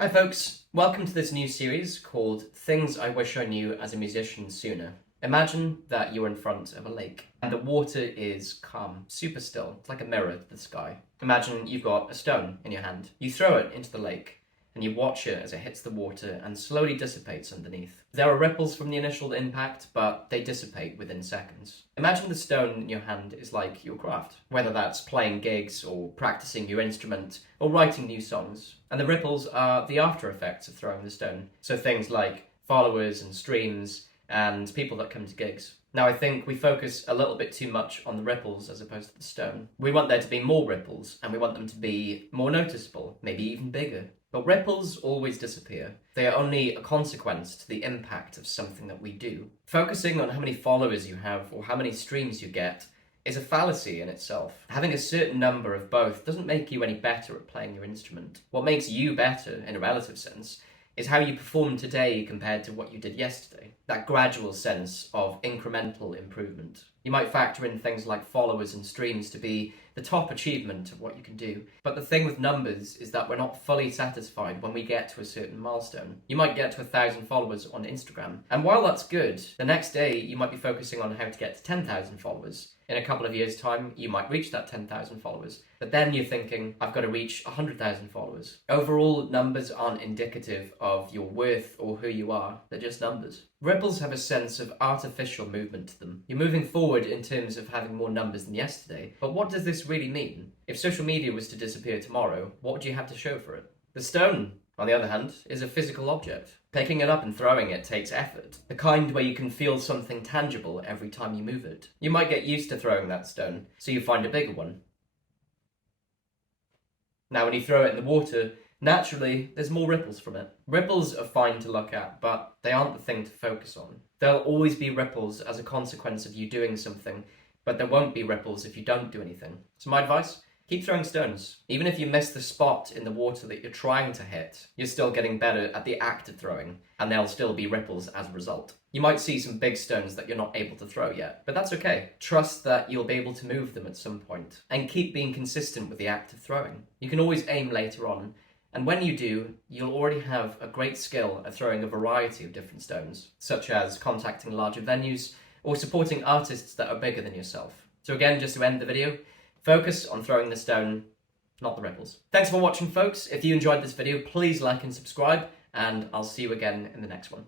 Hi folks, welcome to this new series called Things I Wish I Knew as a Musician Sooner. Imagine that you're in front of a lake and the water is calm, super still. It's like a mirror to the sky. Imagine you've got a stone in your hand. You throw it into the lake and you watch it as it hits the water and slowly dissipates underneath. There are ripples from the initial impact, but they dissipate within seconds. Imagine the stone in your hand is like your craft, whether that's playing gigs or practicing your instrument or writing new songs. And the ripples are the after effects of throwing the stone. So things like followers and streams and people that come to gigs. Now, I think we focus a little bit too much on the ripples as opposed to the stone. We want there to be more ripples, and we want them to be more noticeable, maybe even bigger. But ripples always disappear. They are only a consequence to the impact of something that we do. Focusing on how many followers you have or how many streams you get is a fallacy in itself. Having a certain number of both doesn't make you any better at playing your instrument. What makes you better, in a relative sense, is how you perform today compared to what you did yesterday. That gradual sense of incremental improvement. You might factor in things like followers and streams to be the top achievement of what you can do. But the thing with numbers is that we're not fully satisfied when we get to a certain milestone. You might get to 1,000 followers on Instagram, and while that's good, the next day you might be focusing on how to get to 10,000 followers. In a couple of years' time, you might reach that 10,000 followers. But then you're thinking, I've got to reach 100,000 followers. Overall, numbers aren't indicative of your worth or who you are. They're just numbers. Ripples have a sense of artificial movement to them. You're moving forward in terms of having more numbers than yesterday. But what does this really mean? If social media was to disappear tomorrow, what would you have to show for it? The stone, on the other hand, is a physical object. Picking it up and throwing it takes effort, the kind where you can feel something tangible every time you move it. You might get used to throwing that stone, so you find a bigger one. Now when you throw it in the water, naturally, there's more ripples from it. Ripples are fine to look at, but they aren't the thing to focus on. There'll always be ripples as a consequence of you doing something, but there won't be ripples if you don't do anything. So my advice? Keep throwing stones. Even if you miss the spot in the water that you're trying to hit, you're still getting better at the act of throwing, and there'll still be ripples as a result. You might see some big stones that you're not able to throw yet, but that's okay. Trust that you'll be able to move them at some point, and keep being consistent with the act of throwing. You can always aim later on, and when you do, you'll already have a great skill at throwing a variety of different stones, such as contacting larger venues, or supporting artists that are bigger than yourself. So again, just to end the video, focus on throwing the stone, not the ripples. Thanks for watching, folks. If you enjoyed this video, please like and subscribe, and I'll see you again in the next one.